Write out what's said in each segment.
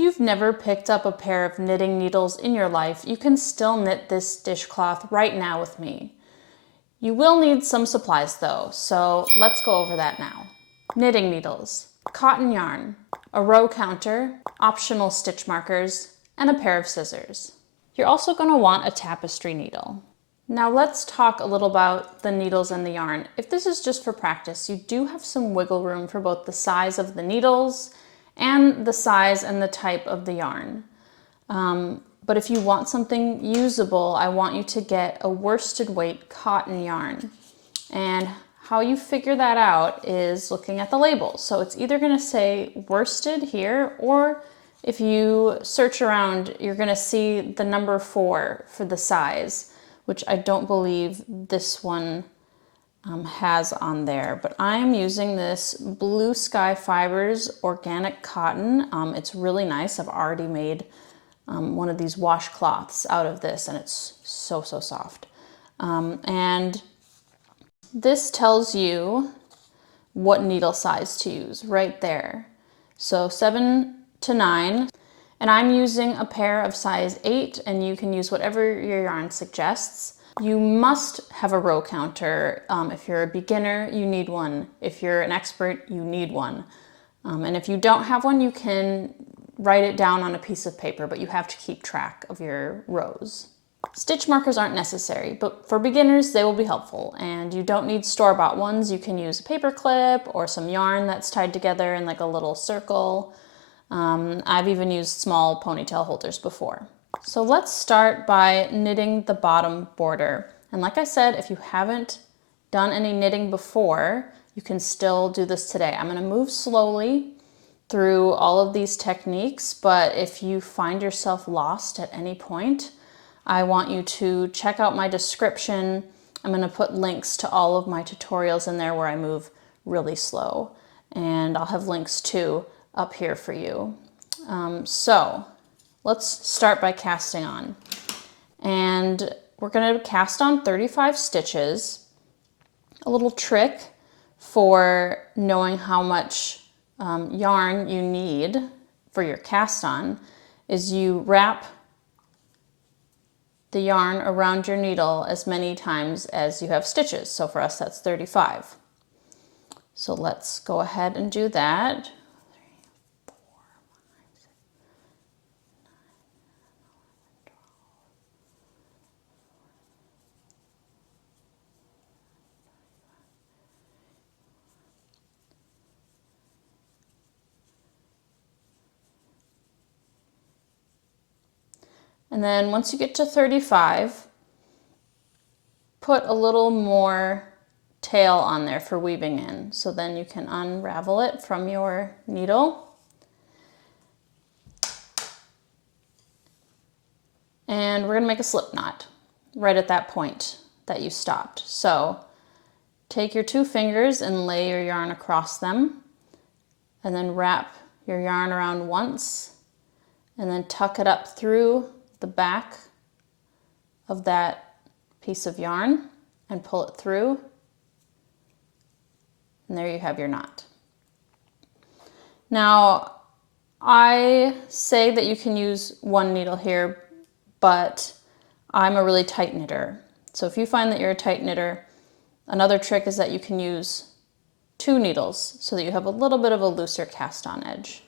you've never picked up a pair of knitting needles in your life, you can still knit this dishcloth right now with me. You will need some supplies though, so let's go over that now. Knitting needles, cotton yarn, a row counter, optional stitch markers, and a pair of scissors. You're also going to want a tapestry needle. Now let's talk a little about the needles and the yarn. If this is just for practice, you do have some wiggle room for both the size of the needles and the size and the type of the yarn. But if you want something usable, I want you to get a worsted weight cotton yarn. And how you figure that out is looking at the label. So it's either going to say worsted here, or if you search around, you're going to see the number 4 for the size, which I don't believe this one has on there. But I'm using this Blue Sky Fibers organic cotton. It's really nice. I've already made one of these washcloths out of this, and it's so soft. And this tells you what needle size to use right there. So 7 to 9, and I'm using a pair of size 8, and you can use whatever your yarn suggests. You must have a row counter. If you're a beginner, you need one. If you're an expert, you need one. And if you don't have one, you can write it down on a piece of paper, but you have to keep track of your rows. Stitch markers aren't necessary, but for beginners, they will be helpful. And you don't need store-bought ones. You can use a paper clip or some yarn that's tied together in like a little circle. I've even used small ponytail holders before. So let's start by knitting the bottom border. And like I said, if you haven't done any knitting before, you can still do this today. I'm going to move slowly through all of these techniques, but if you find yourself lost at any point, I want you to check out my description. I'm going to put links to all of my tutorials in there where I move really slow, and I'll have links too up here for you. So let's start by casting on, and we're going to cast on 35 stitches. A little trick for knowing how much yarn you need for your cast on is you wrap the yarn around your needle as many times as you have stitches. So for us, that's 35. So let's go ahead and do that. And then once you get to 35, put a little more tail on there for weaving in. So then you can unravel it from your needle. And we're going to make a slip knot right at that point that you stopped. So take your 2 fingers and lay your yarn across them, and then wrap your yarn around once, and then tuck it up through the back of that piece of yarn and pull it through, and there you have your knot. Now, I say that you can use 1 needle here, but I'm a really tight knitter. So if you find that you're a tight knitter, another trick is that you can use 2 needles so that you have a little bit of a looser cast on edge.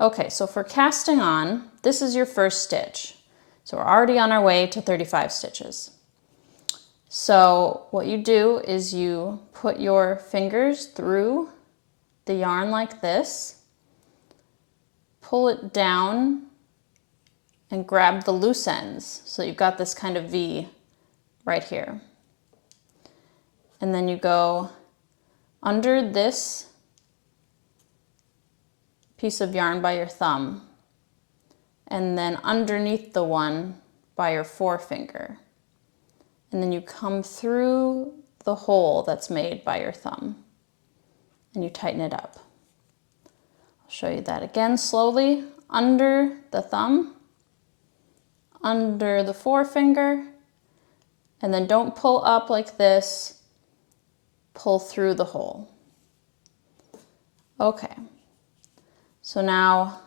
Okay, so for casting on, this is your first stitch. So we're already on our way to 35 stitches. So what you do is you put your fingers through the yarn like this, pull it down, and grab the loose ends. So you've got this kind of V right here. And then you go under this piece of yarn by your thumb, and then underneath the one by your forefinger. And then you come through the hole that's made by your thumb, and you tighten it up. I'll show you that again slowly. Under the thumb, under the forefinger, and then don't pull up like this, pull through the hole. Okay. So now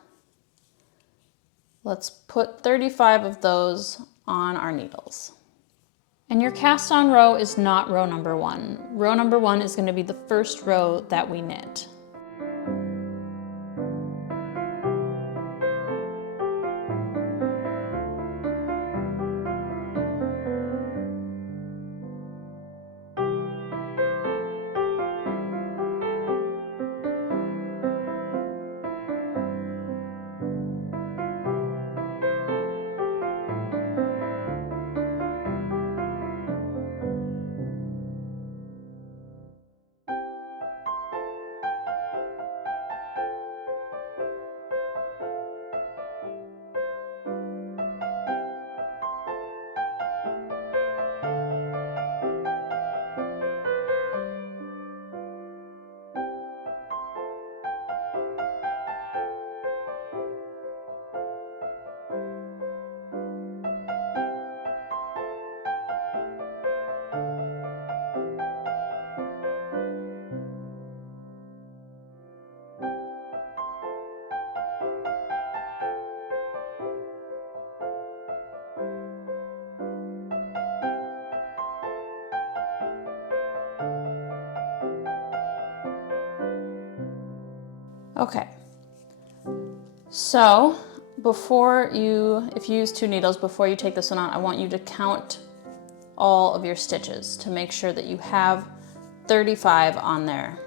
Let's put 35 of those on our needles. And your cast on row is not row number 1. Row number 1 is going to be the first row that we knit. Okay, so if you use 2 needles, before you take this one out, I want you to count all of your stitches to make sure that you have 35 on there.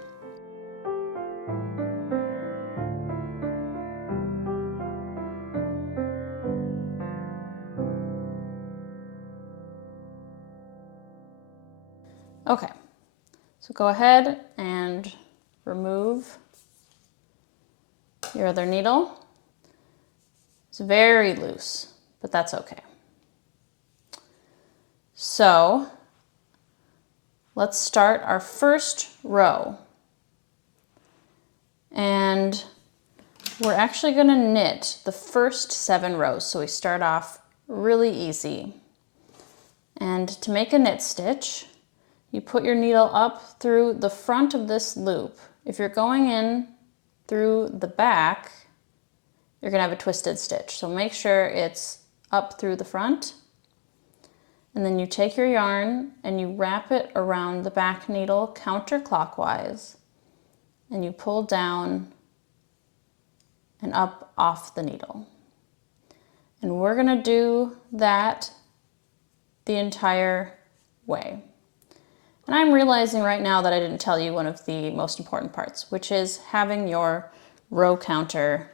Okay, so go ahead and remove your other needle. It's very loose, but that's okay. So let's start our first row. And we're actually going to knit the first 7 rows. So we start off really easy. And to make a knit stitch, you put your needle up through the front of this loop. If you're going in through the back, you're going to have a twisted stitch. So make sure it's up through the front. And then you take your yarn and you wrap it around the back needle counterclockwise. And you pull down and up off the needle. And we're going to do that the entire way. And I'm realizing right now that I didn't tell you one of the most important parts, which is having your row counter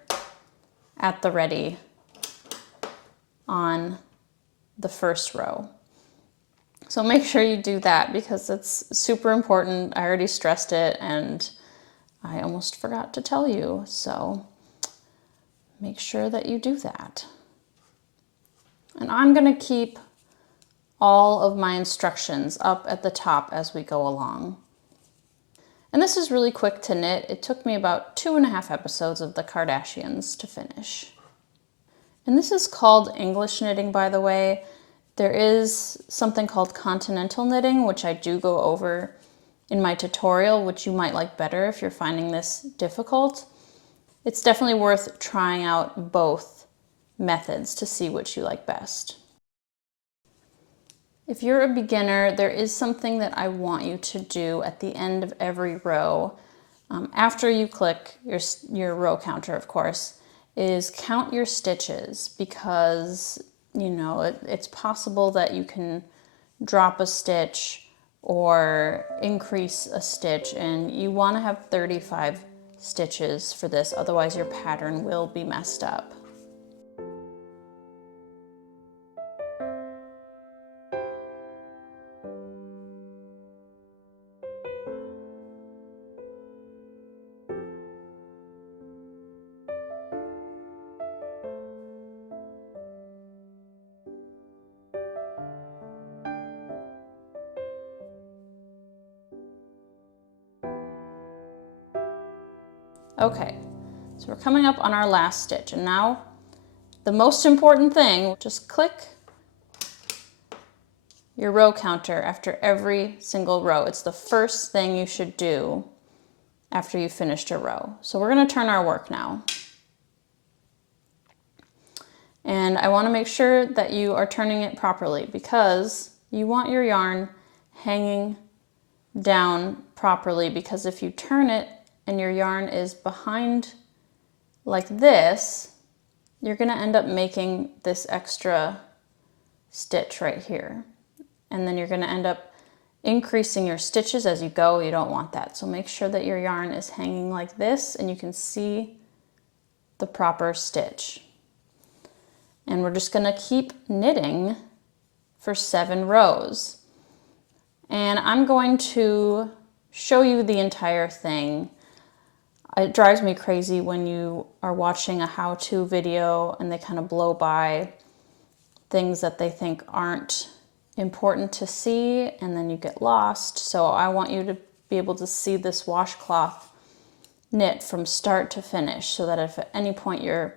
at the ready on the first row. So make sure you do that because it's super important. I already stressed it and I almost forgot to tell you. So make sure that you do that. And I'm going to keep all of my instructions up at the top as we go along. And this is really quick to knit. It took me about 2.5 episodes of the Kardashians to finish. And this is called English knitting, by the way. There is something called continental knitting, which I do go over in my tutorial, which you might like better if you're finding this difficult. It's definitely worth trying out both methods to see which you like best. If you're a beginner, there is something that I want you to do at the end of every row, after you click your row counter, of course, is count your stitches because, you know, it's possible that you can drop a stitch or increase a stitch, and you want to have 35 stitches for this, otherwise your pattern will be messed up. Okay, so we're coming up on our last stitch, and now the most important thing, just click your row counter after every single row. It's the first thing you should do after you've finished a row. So we're going to turn our work now. And I want to make sure that you are turning it properly because you want your yarn hanging down properly, because if you turn it and your yarn is behind like this, you're going to end up making this extra stitch right here. And then you're going to end up increasing your stitches as you go. You don't want that. So make sure that your yarn is hanging like this and you can see the proper stitch. And we're just going to keep knitting for 7 rows. And I'm going to show you the entire thing. It drives me crazy when you are watching a how-to video and they kind of blow by things that they think aren't important to see, and then you get lost. So I want you to be able to see this washcloth knit from start to finish, so that if at any point you're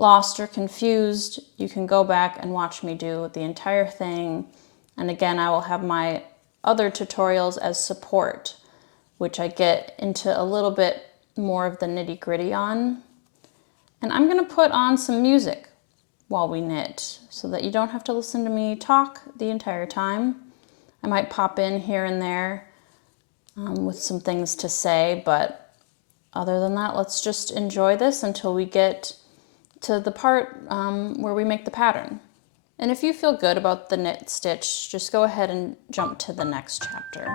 lost or confused, you can go back and watch me do the entire thing. And again, I will have my other tutorials as support, which I get into a little bit more of the nitty-gritty on. And I'm going to put on some music while we knit so that you don't have to listen to me talk the entire time. I might pop in here and there with some things to say, but other than that, let's just enjoy this until we get to the part where we make the pattern. And if you feel good about the knit stitch, just go ahead and jump to the next chapter.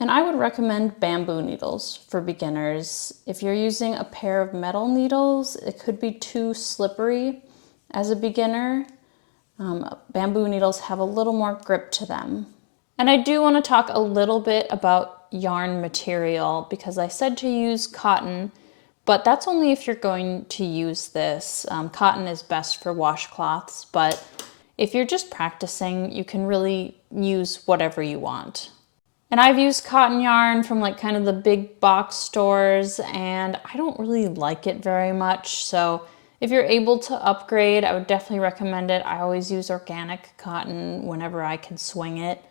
And I would recommend bamboo needles for beginners. If you're using a pair of metal needles, it could be too slippery as a beginner. Bamboo needles have a little more grip to them. And I do want to talk a little bit about yarn material, because I said to use cotton, but that's only if you're going to use this. Cotton is best for washcloths, but if you're just practicing, you can really use whatever you want. And I've used cotton yarn from like kind of the big box stores, and I don't really like it very much. So if you're able to upgrade, I would definitely recommend it. I always use organic cotton whenever I can swing it.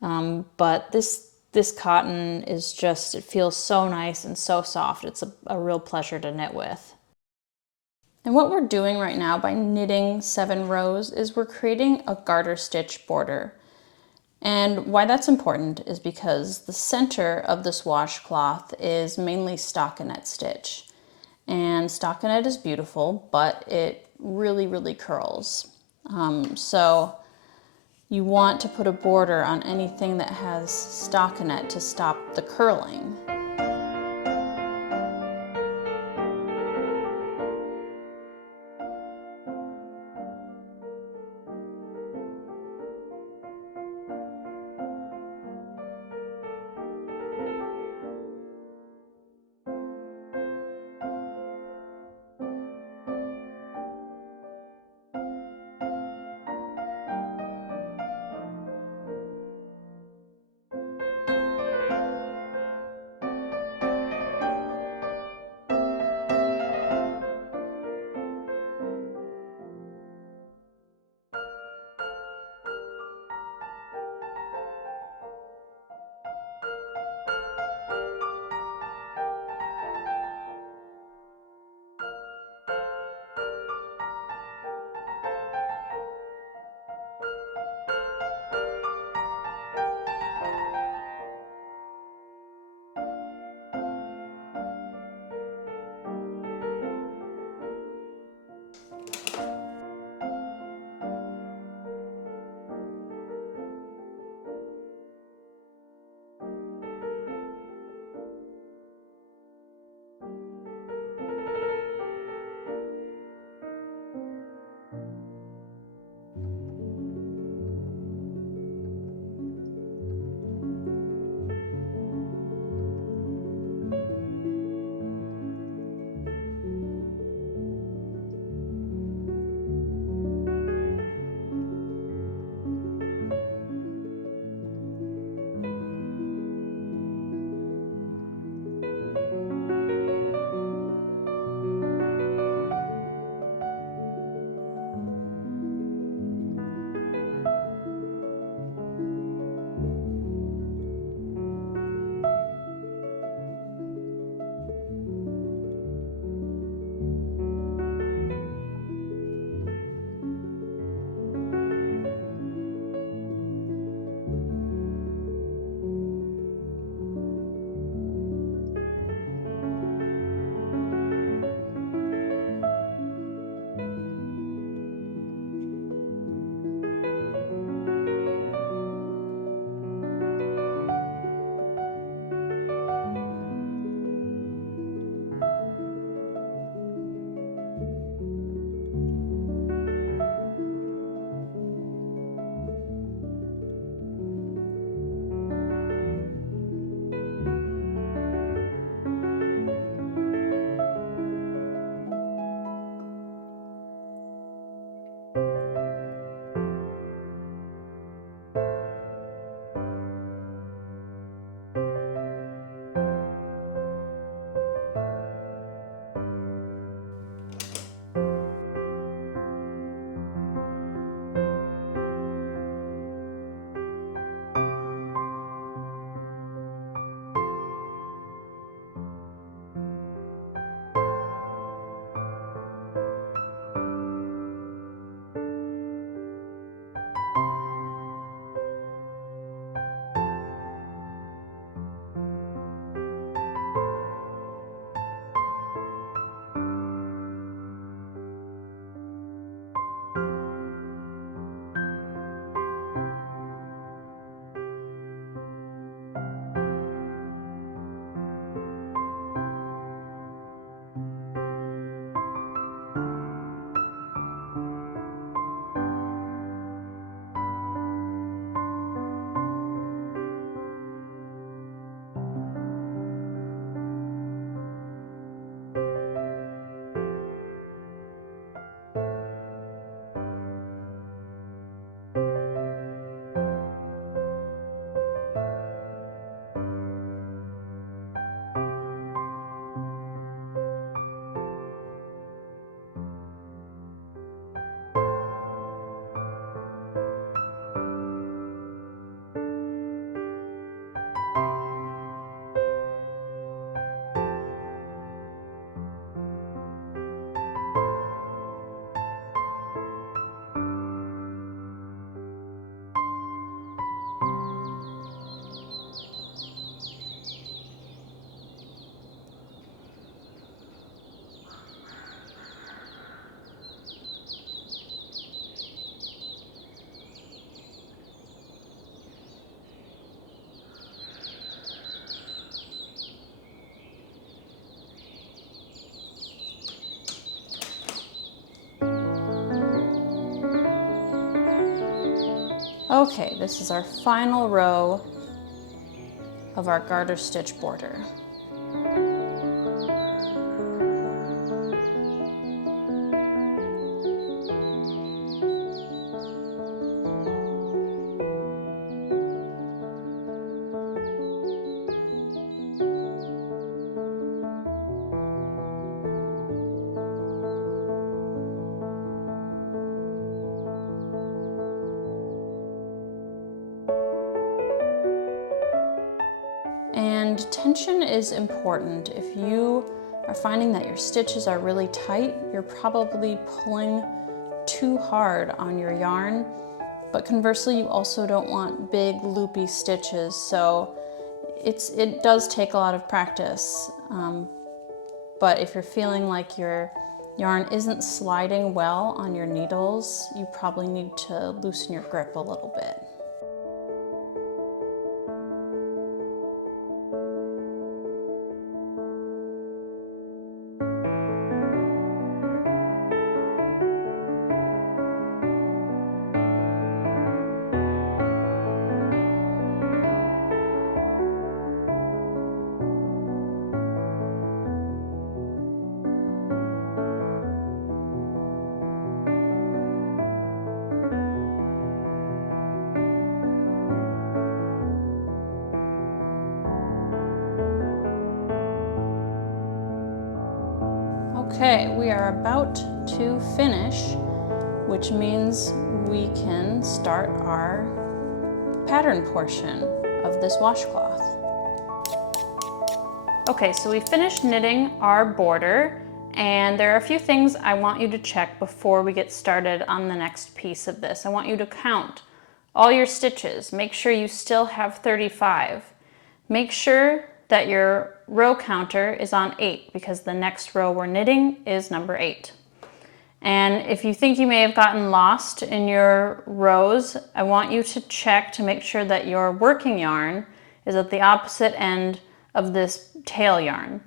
But this cotton is just, it feels so nice and so soft. It's a real pleasure to knit with. And what we're doing right now by knitting 7 rows is we're creating a garter stitch border. And why that's important is because the center of this washcloth is mainly stockinette stitch. And stockinette is beautiful, but it really curls. So you want to put a border on anything that has stockinette to stop the curling. Okay, this is our final row of our garter stitch border. And tension is important. If you are finding that your stitches are really tight, you're probably pulling too hard on your yarn. But conversely, you also don't want big loopy stitches. So it does take a lot of practice. But if you're feeling like your yarn isn't sliding well on your needles, you probably need to loosen your grip a little bit. Okay, we are about to finish, which means we can start our pattern portion of this washcloth. Okay, so we finished knitting our border, and there are a few things I want you to check before we get started on the next piece of this. I want you to count all your stitches. Make sure you still have 35. Make sure that your row counter is on 8 because the next row we're knitting is number 8. And if you think you may have gotten lost in your rows, I want you to check to make sure that your working yarn is at the opposite end of this tail yarn.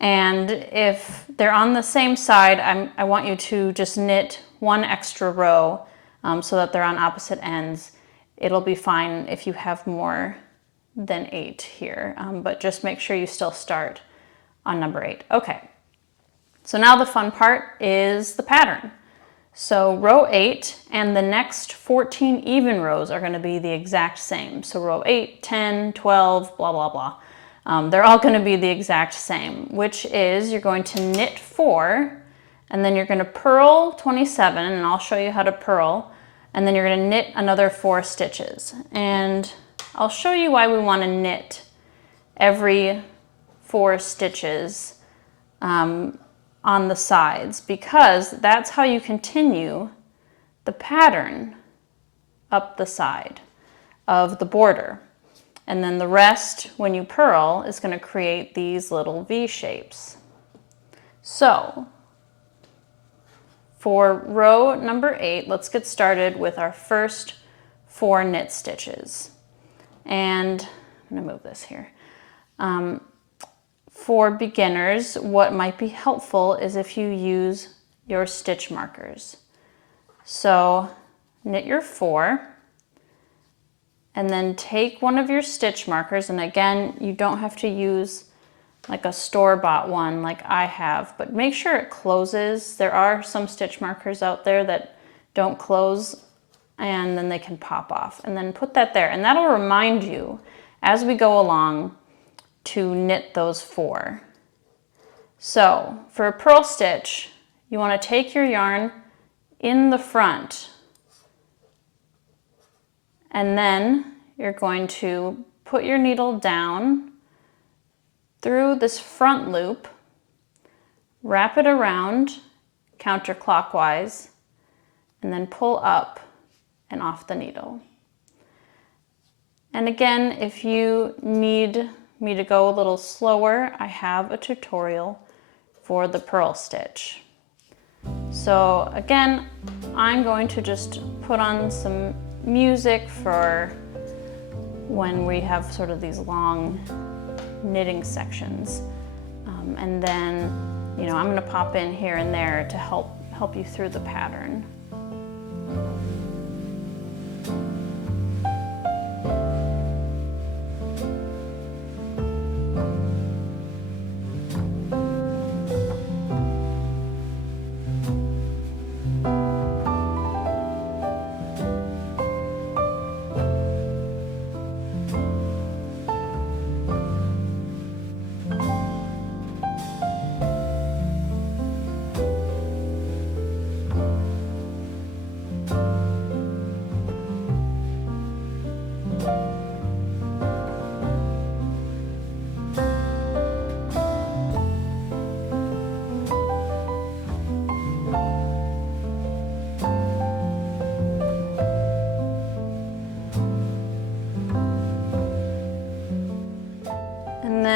And if they're on the same side, I want you to just knit one extra row so that they're on opposite ends. It'll be fine if you have more than 8 here, but just make sure you still start on number 8. Okay, so now the fun part is the pattern. So row 8 and the next 14 even rows are going to be the exact same. So row 8, 10, 12, blah, blah, blah. They're all going to be the exact same, which is you're going to knit 4, and then you're going to purl 27, and I'll show you how to purl, and then you're going to knit another 4 stitches. And I'll show you why we want to knit every 4 stitches on the sides, because that's how you continue the pattern up the side of the border. And then the rest, when you purl, is going to create these little V shapes. So for row number 8, let's get started with our first 4 knit stitches. And I'm going to move this here. For beginners, what might be helpful is if you use your stitch markers. So knit your 4, and then take one of your stitch markers, and again, you don't have to use like a store-bought one like I have, but make sure it closes. There are some stitch markers out there that don't close, and then they can pop off. And then put that there, and that'll remind you as we go along to knit those 4. So for a purl stitch, you want to take your yarn in the front, and then you're going to put your needle down through this front loop, wrap it around counterclockwise, and then pull up and off the needle. And again, if you need me to go a little slower, I have a tutorial for the purl stitch. So again, I'm going to just put on some music for when we have sort of these long knitting sections. And then, you know, I'm going to pop in here and there to help you through the pattern.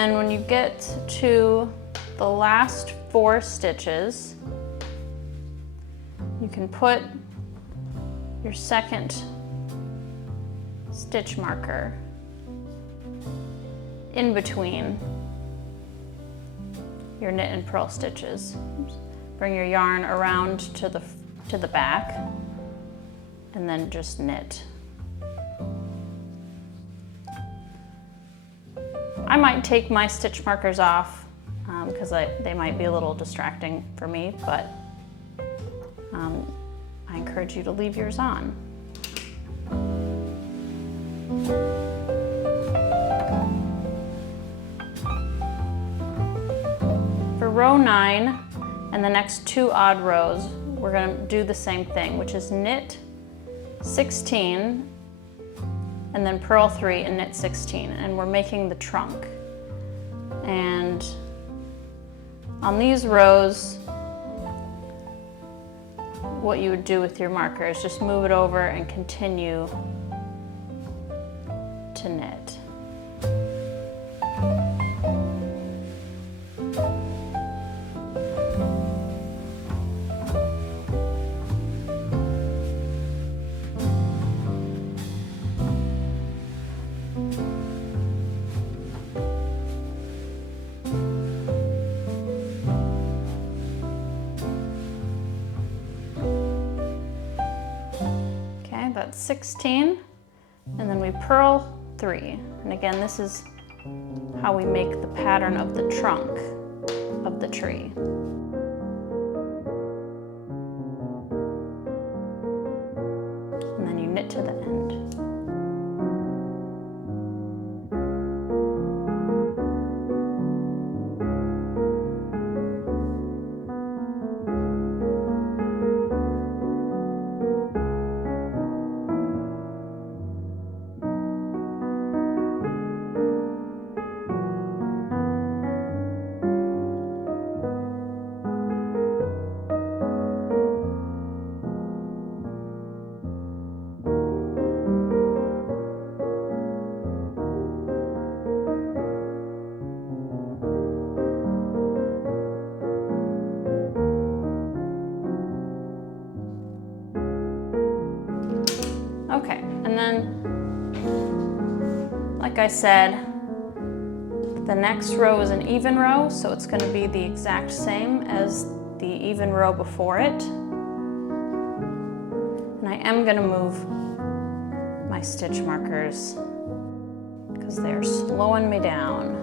then when you get to the last 4 stitches, you can put your second stitch marker in between your knit and purl stitches. Bring your yarn around to the back and then just knit. I might take my stitch markers off because they might be a little distracting for me, but I encourage you to leave yours on. For row 9 and the next 2 odd rows, we're going to do the same thing, which is knit 16 and then purl 3 and knit 16, and we're making the trunk. And on these rows, what you would do with your marker is just move it over and continue to knit. That's 16, and then we purl 3. And again, this is how we make the pattern of the trunk of the tree. And then you knit to the end. Okay, and then, like I said, the next row is an even row, so it's going to be the exact same as the even row before it. And I am going to move my stitch markers because they're slowing me down.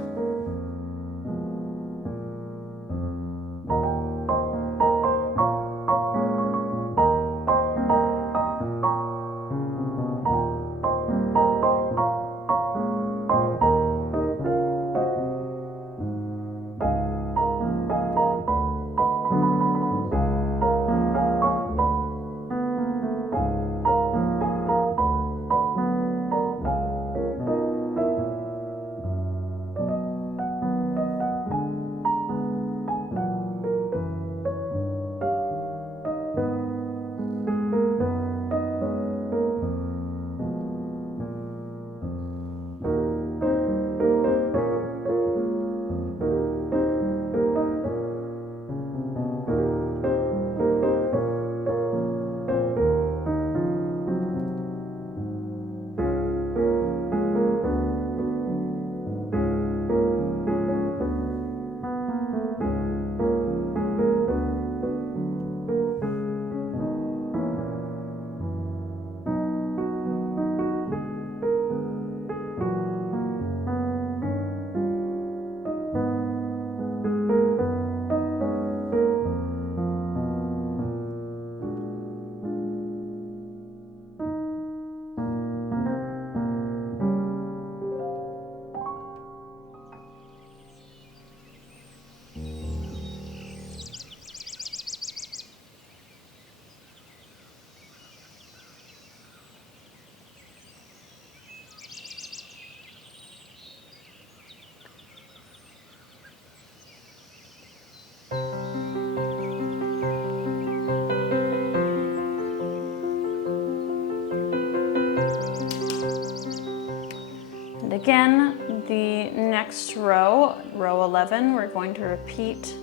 Again, The next row, row 11, we're going to repeat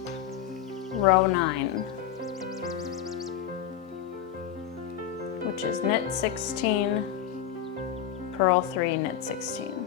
row 9, which is knit 16, purl 3, knit 16.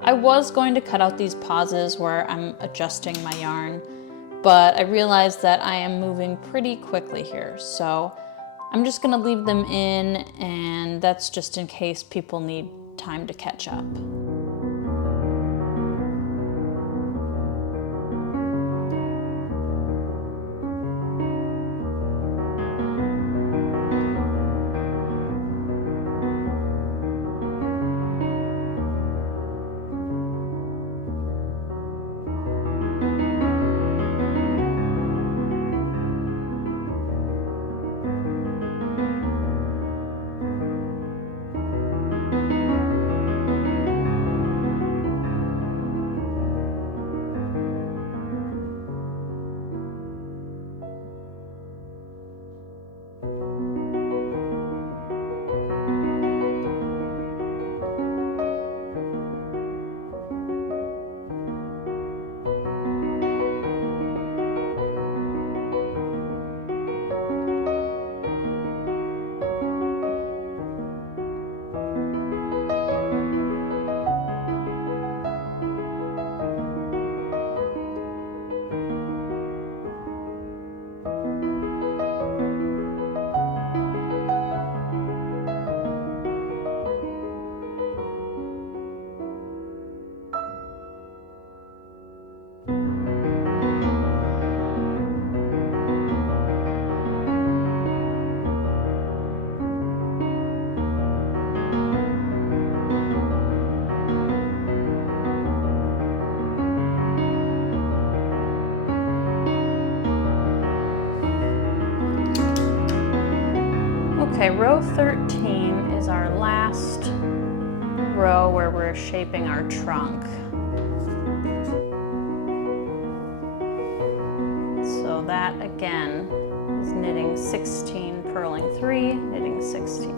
I was going to cut out these pauses where I'm adjusting my yarn, but I realized that I am moving pretty quickly here, so I'm just gonna leave them in, and that's just in case people need time to catch up. Okay, row 13 is our last row where we're shaping our trunk. So that again is knitting 16, purling 3, knitting 16.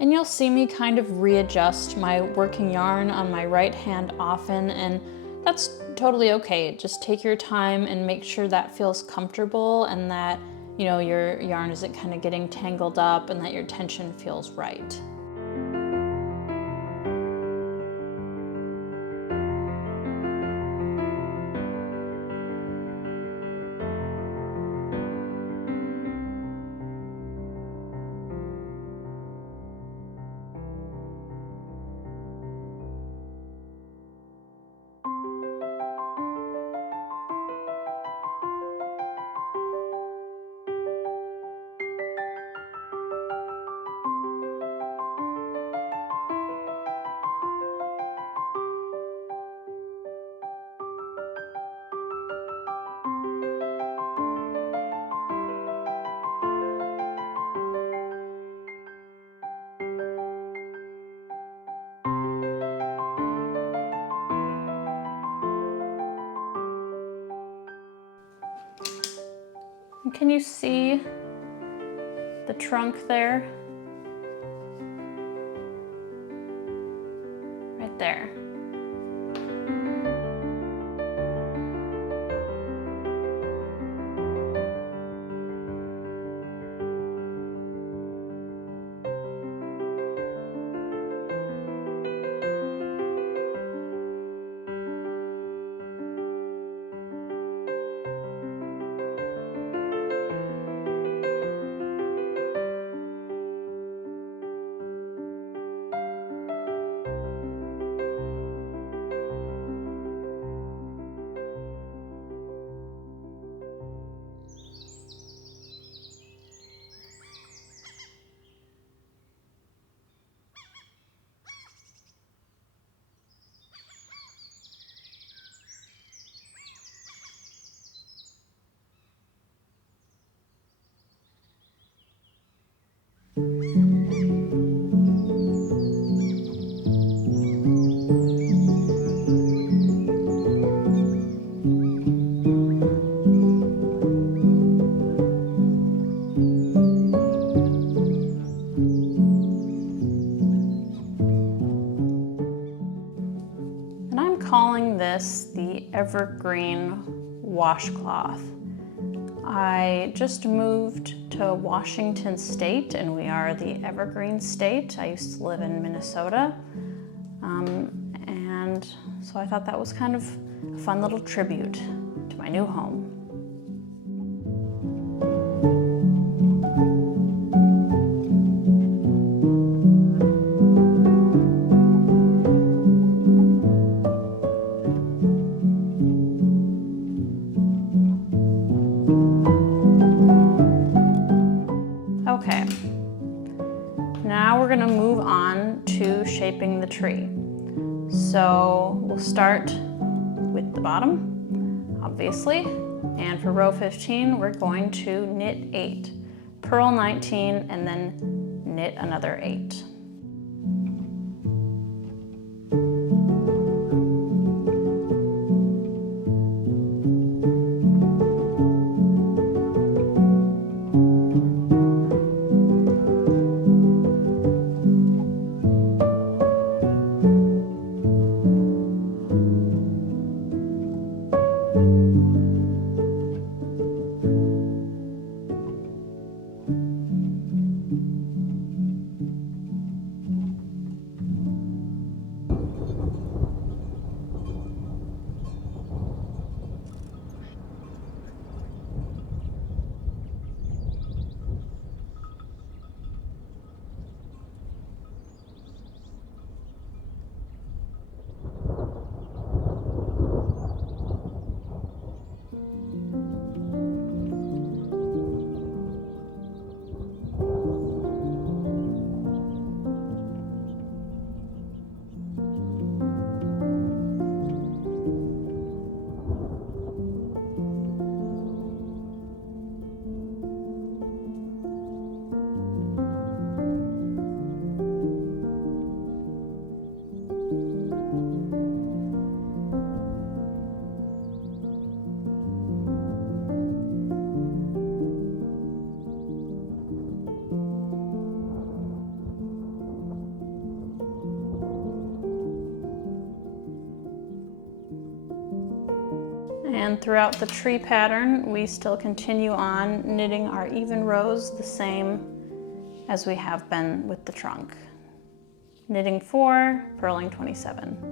And you'll see me kind of readjust my working yarn on my right hand often, and that's totally okay. Just take your time and make sure that feels comfortable and that, you know, your yarn isn't kind of getting tangled up and that your tension feels right. Can you see the trunk there? Right there. And I'm calling this the evergreen washcloth. I just moved to Washington State, and we are the evergreen state. I used to live in Minnesota, and so I thought that was kind of a fun little tribute to my new home. Okay, now we're gonna move on to shaping the tree. So we'll start with the bottom, obviously, and for row 15, we're going to knit 8, purl 19, and then knit another 8. And throughout the tree pattern, we still continue on knitting our even rows the same as we have been with the trunk. Knitting 4, purling 27.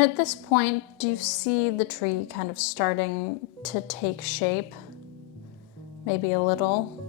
And at this point, do you see the tree kind of starting to take shape? Maybe a little.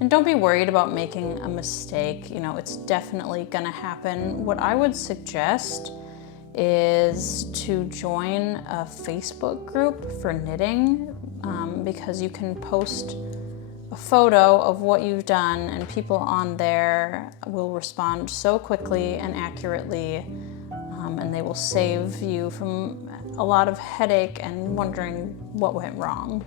And don't be worried about making a mistake. You know, it's definitely gonna happen. What I would suggest is to join a Facebook group for knitting, because you can post a photo of what you've done and people on there will respond so quickly and accurately, and they will save you from a lot of headache and wondering what went wrong.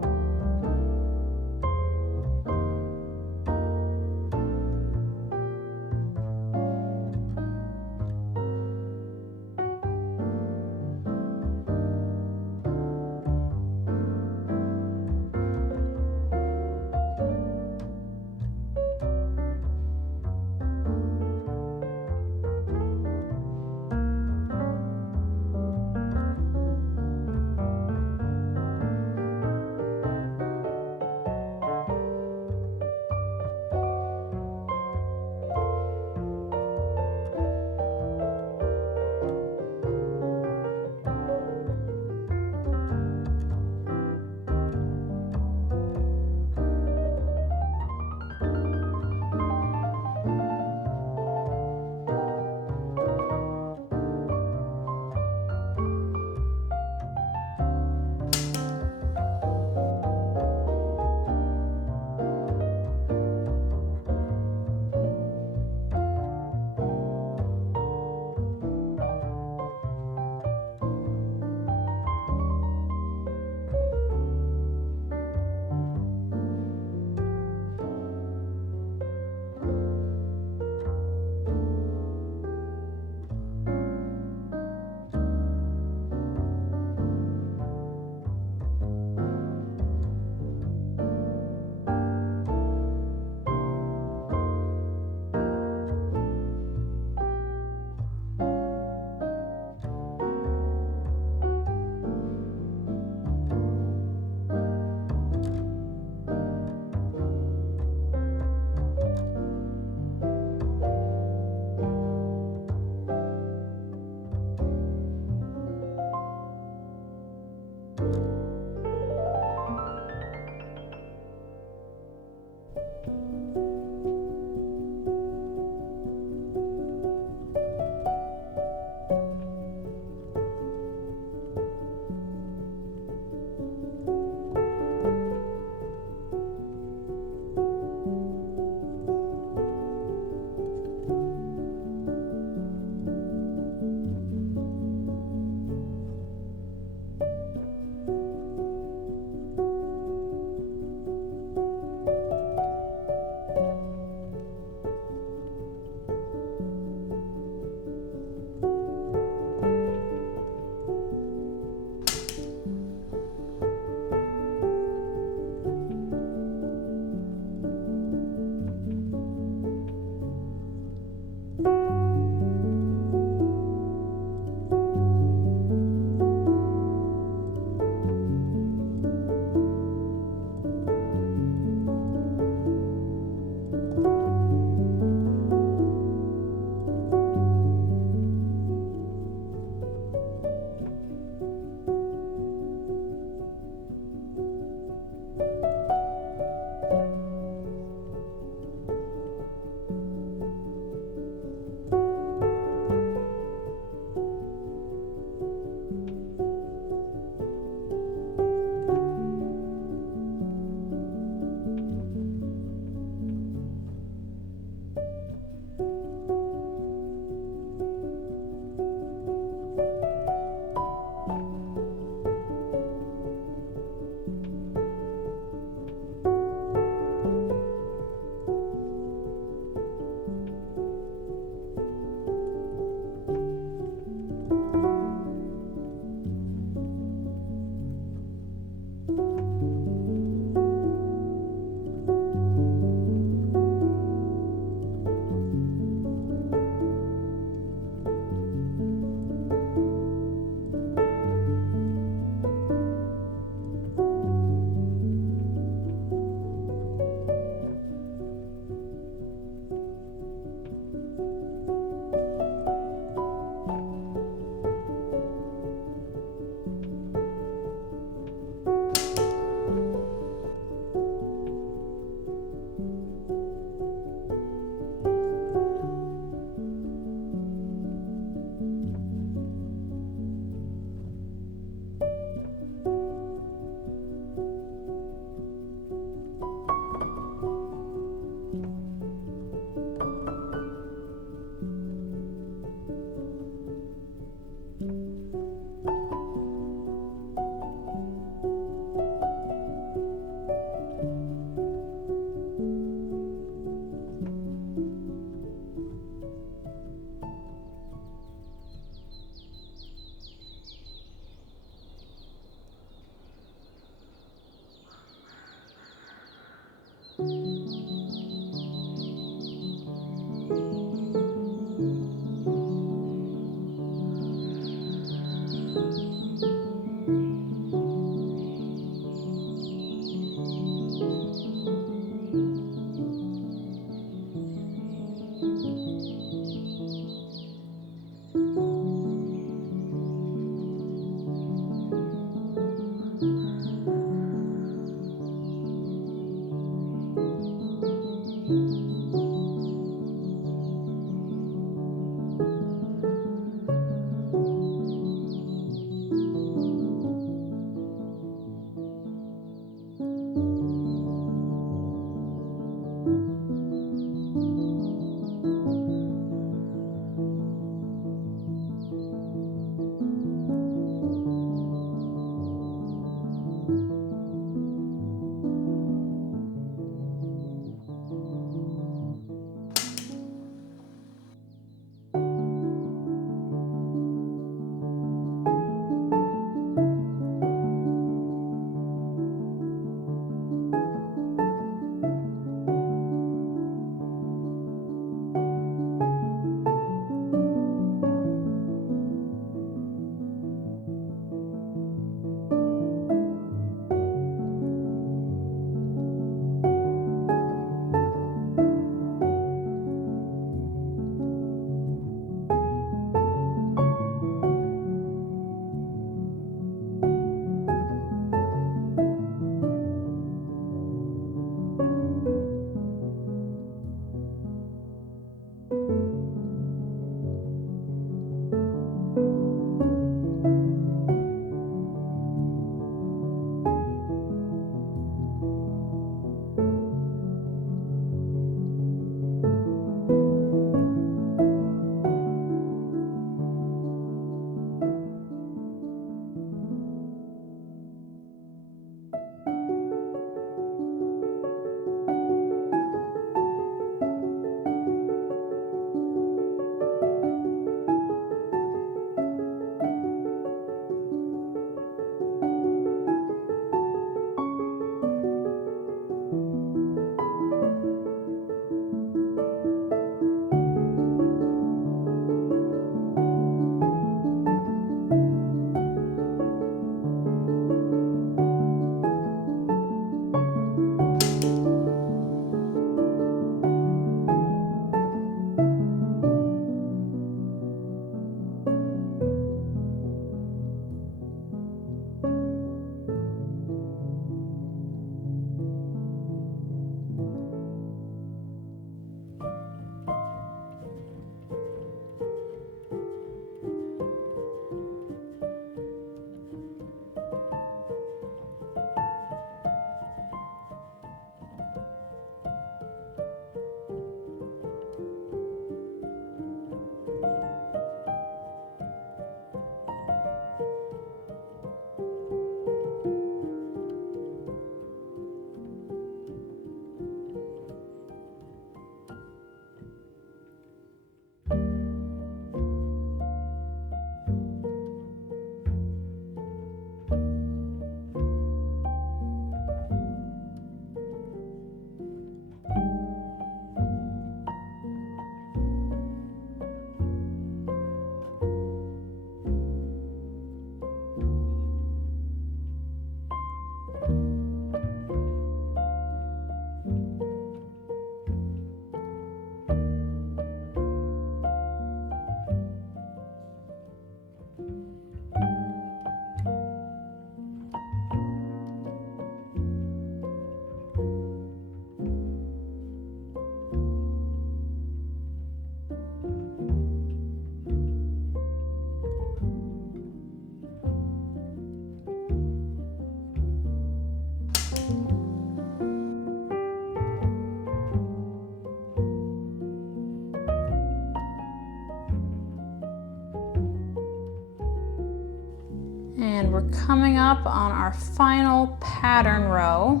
we're coming up on our final pattern row.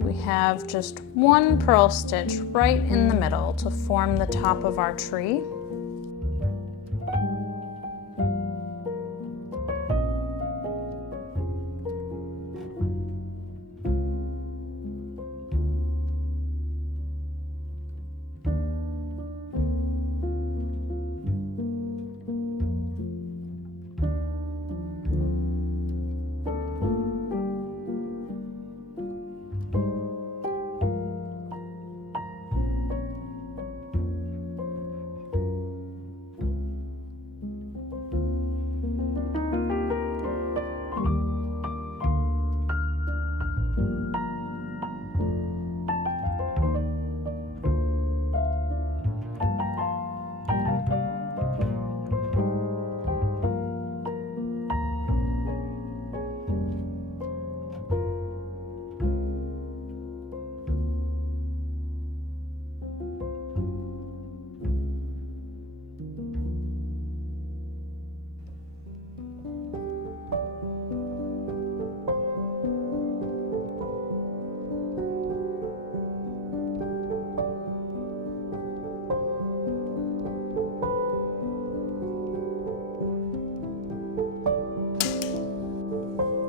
We have just one purl stitch right in the middle to form the top of our tree.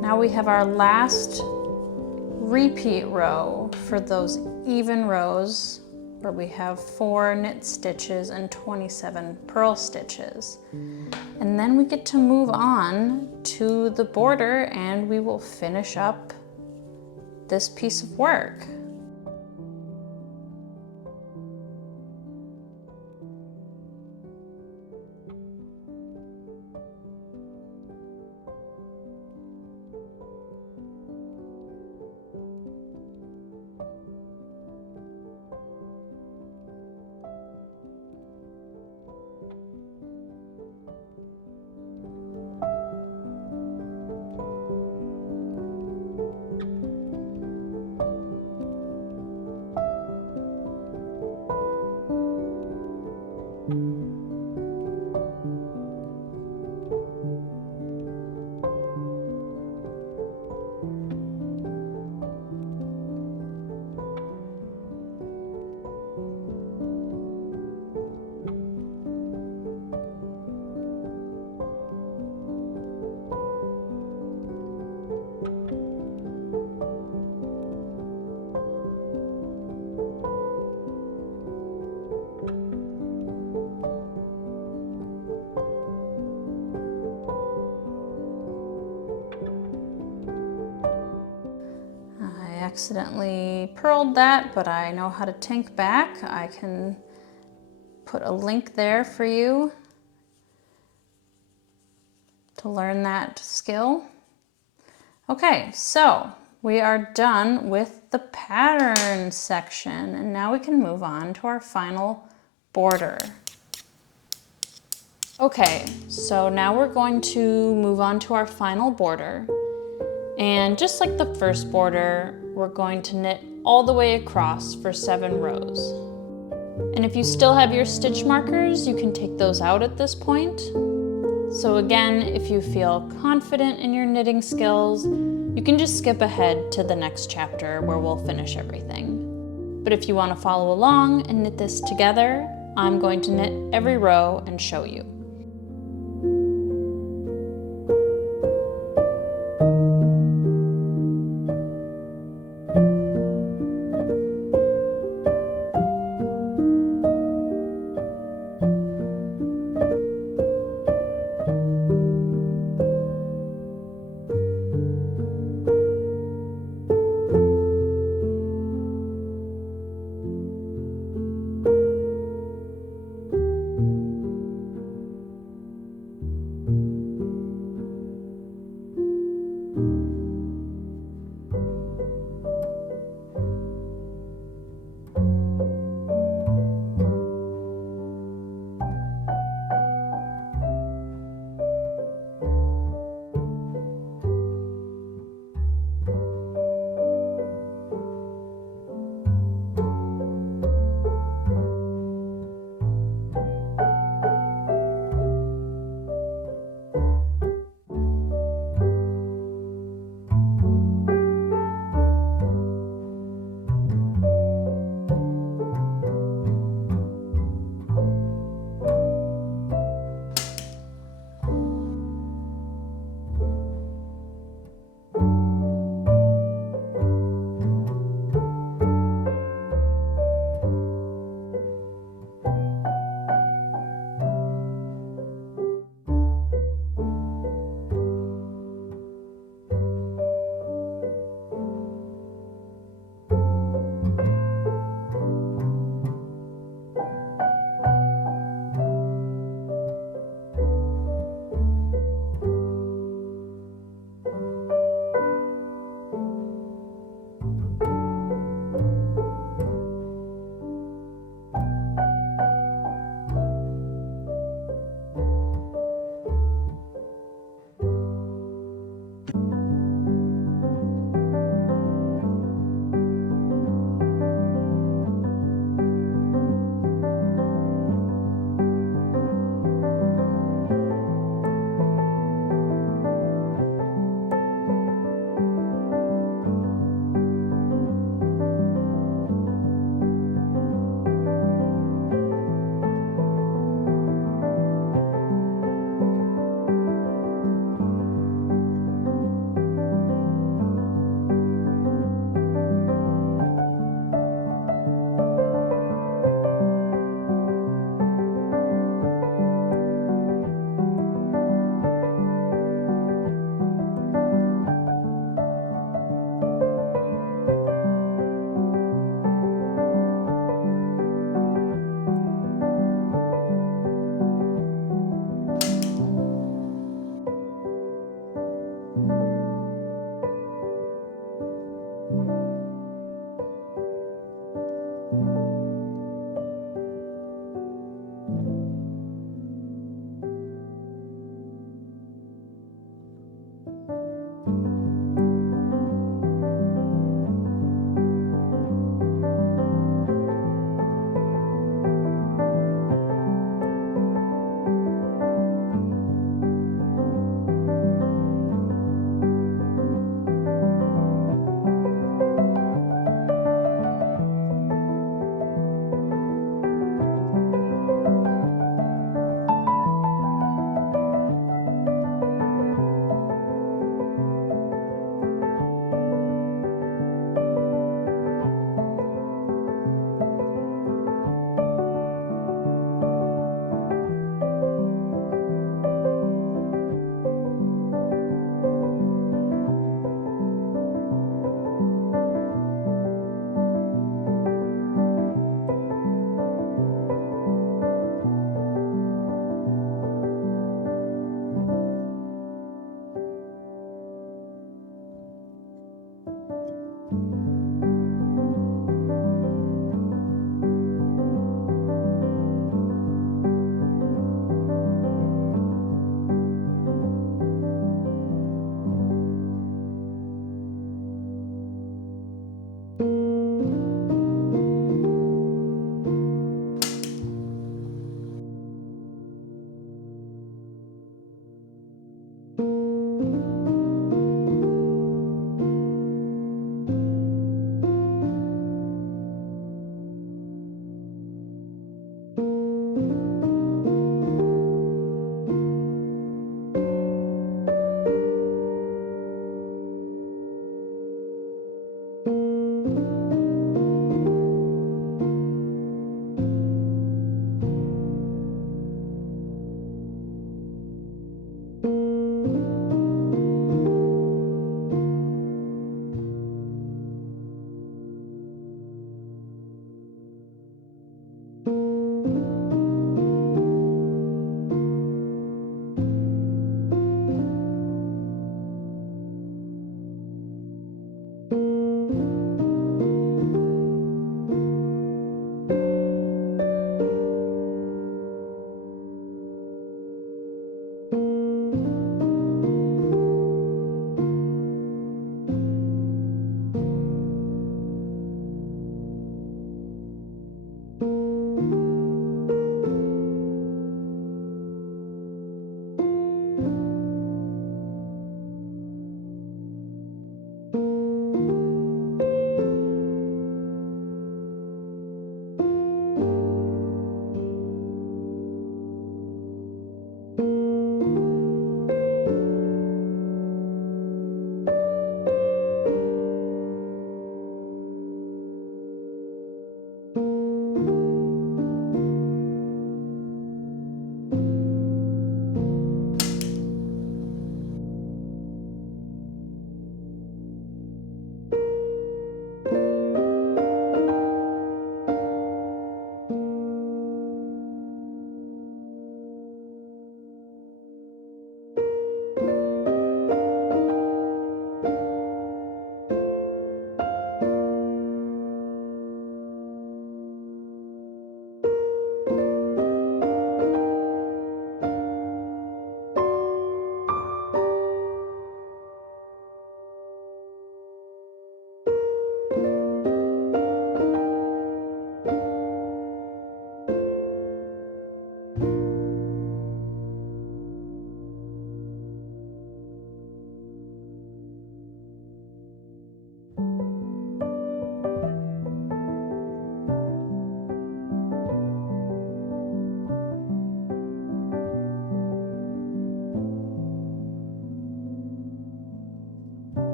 Now we have our last repeat row for those even rows where we have 4 knit stitches and 27 purl stitches. And then we get to move on to the border and we will finish up this piece of work. Accidentally purled that, but I know how to tank back. I can put a link there for you to learn that skill. Okay, so we are done with the pattern section, and now we can move on to our final border. Okay, so now we're going to move on to our final border. And just like the first border, we're going to knit all the way across for 7 rows. And if you still have your stitch markers, you can take those out at this point. So again, if you feel confident in your knitting skills, you can just skip ahead to the next chapter where we'll finish everything. But if you want to follow along and knit this together, I'm going to knit every row and show you.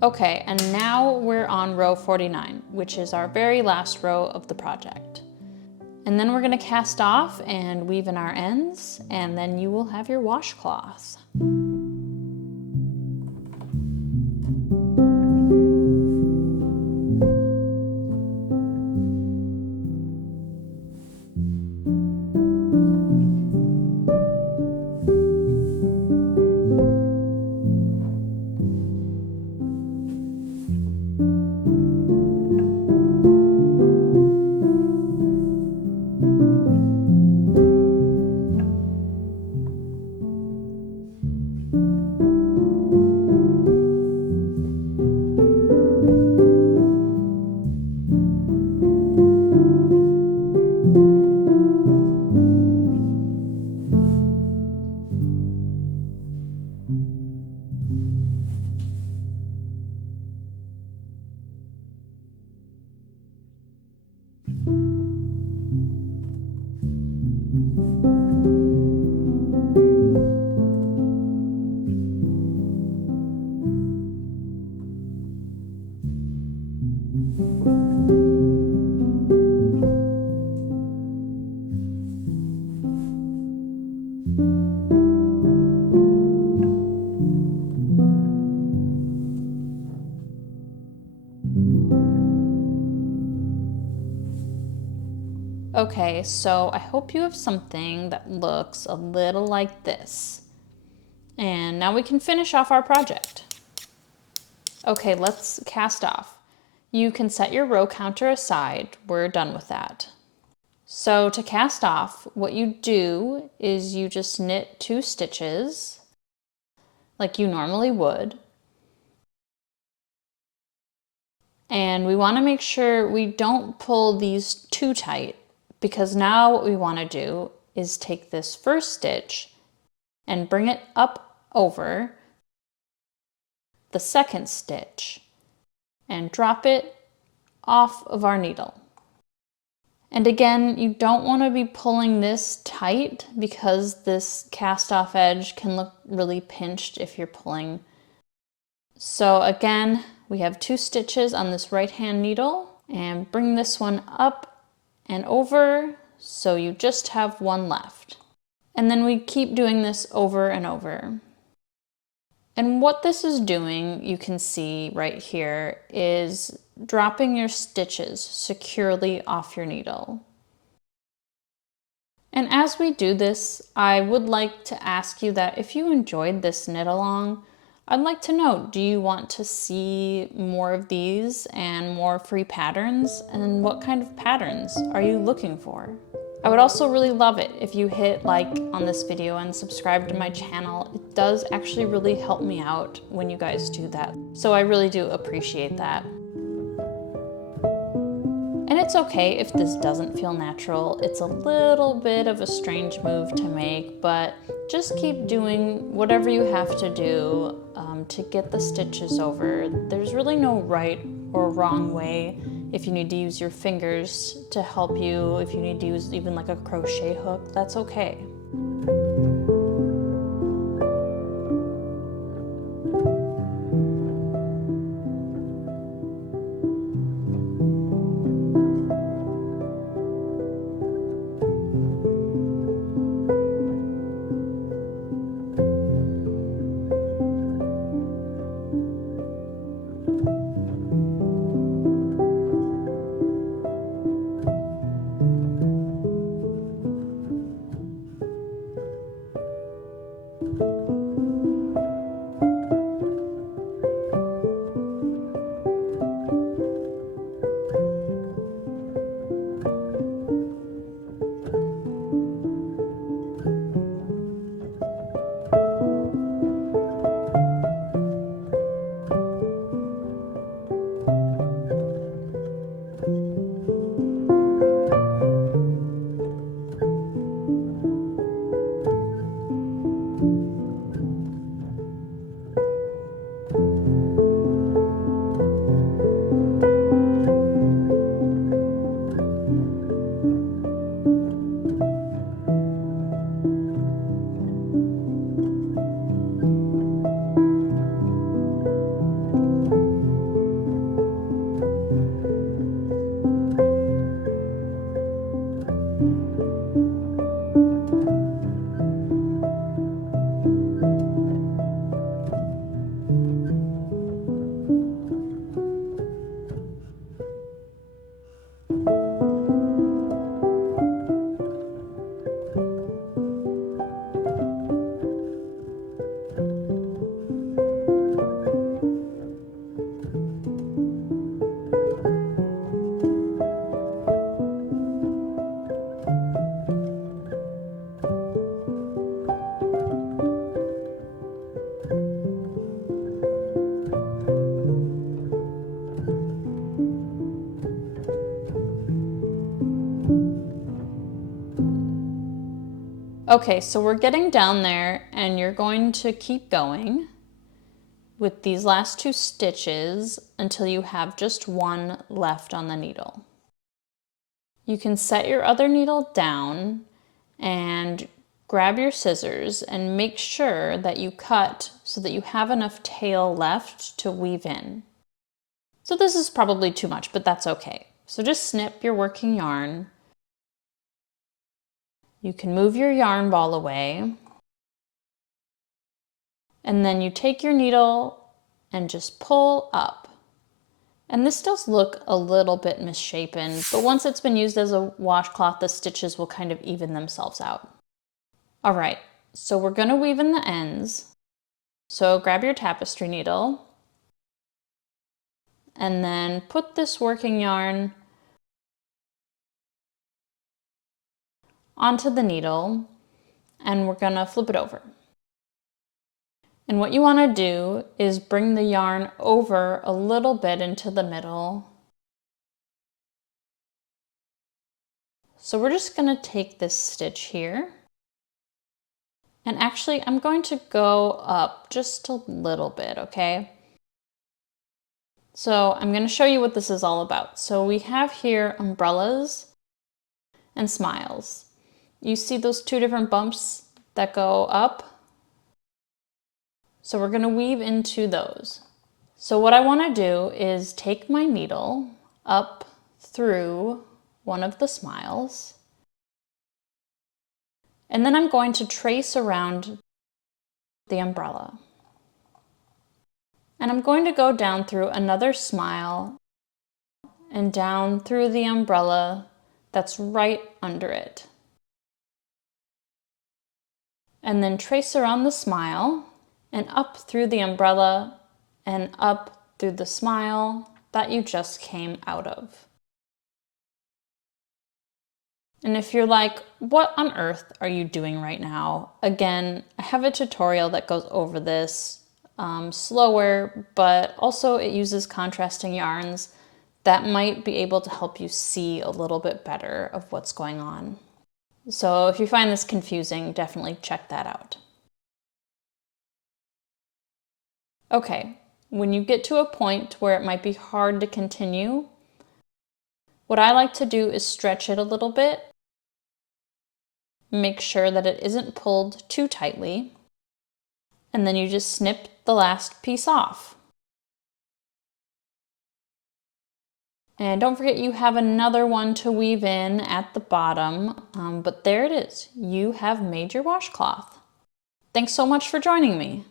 Okay, and now we're on row 49, which is our very last row of the project. And then we're gonna cast off and weave in our ends, and then you will have your washcloth. Okay, so I hope you have something that looks a little like this. And now we can finish off our project. Okay, let's cast off. You can set your row counter aside. We're done with that. So to cast off, what you do is you just knit 2 stitches like you normally would. And we want to make sure we don't pull these too tight, because now what we want to do is take this first stitch and bring it up over the second stitch and drop it off of our needle. And again, you don't want to be pulling this tight because this cast off edge can look really pinched if you're pulling. So again, we have 2 stitches on this right hand needle, and bring this one up and over, so you just have 1 left. And then we keep doing this over and over. And what this is doing, you can see right here, is dropping your stitches securely off your needle. And as we do this, I would like to ask you that if you enjoyed this knit along, I'd like to know, do you want to see more of these and more free patterns? And what kind of patterns are you looking for? I would also really love it if you hit like on this video and subscribe to my channel. It does actually really help me out when you guys do that. So I really do appreciate that. And it's okay if this doesn't feel natural. It's a little bit of a strange move to make, but just keep doing whatever you have to do to get the stitches over. There's really no right or wrong way. If you need to use your fingers to help you, if you need to use even like a crochet hook, that's okay. Okay, so we're getting down there and you're going to keep going with these last 2 stitches until you have just 1 left on the needle. You can set your other needle down and grab your scissors and make sure that you cut so that you have enough tail left to weave in. So this is probably too much, but that's okay. So just snip your working yarn. You can move your yarn ball away. And then you take your needle and just pull up. And this does look a little bit misshapen, but once it's been used as a washcloth, the stitches will kind of even themselves out. All right, so we're gonna weave in the ends. So grab your tapestry needle and then put this working yarn onto the needle and we're gonna flip it over. And what you want to do is bring the yarn over a little bit into the middle. So we're just going to take this stitch here. And actually, I'm going to go up just a little bit, okay? So I'm going to show you what this is all about. So we have here umbrellas and smiles. You see those 2 different bumps that go up? So we're going to weave into those. So what I want to do is take my needle up through one of the smiles, and then I'm going to trace around the umbrella. And I'm going to go down through another smile and down through the umbrella that's right under it. And then trace around the smile and up through the umbrella and up through the smile that you just came out of. And if you're like, what on earth are you doing right now? Again, I have a tutorial that goes over this slower, but also it uses contrasting yarns that might be able to help you see a little bit better of what's going on. So if you find this confusing, definitely check that out. Okay, when you get to a point where it might be hard to continue, what I like to do is stretch it a little bit. Make sure that it isn't pulled too tightly. And then you just snip the last piece off. And don't forget you have another one to weave in at the bottom, but there it is. You have made your washcloth. Thanks so much for joining me.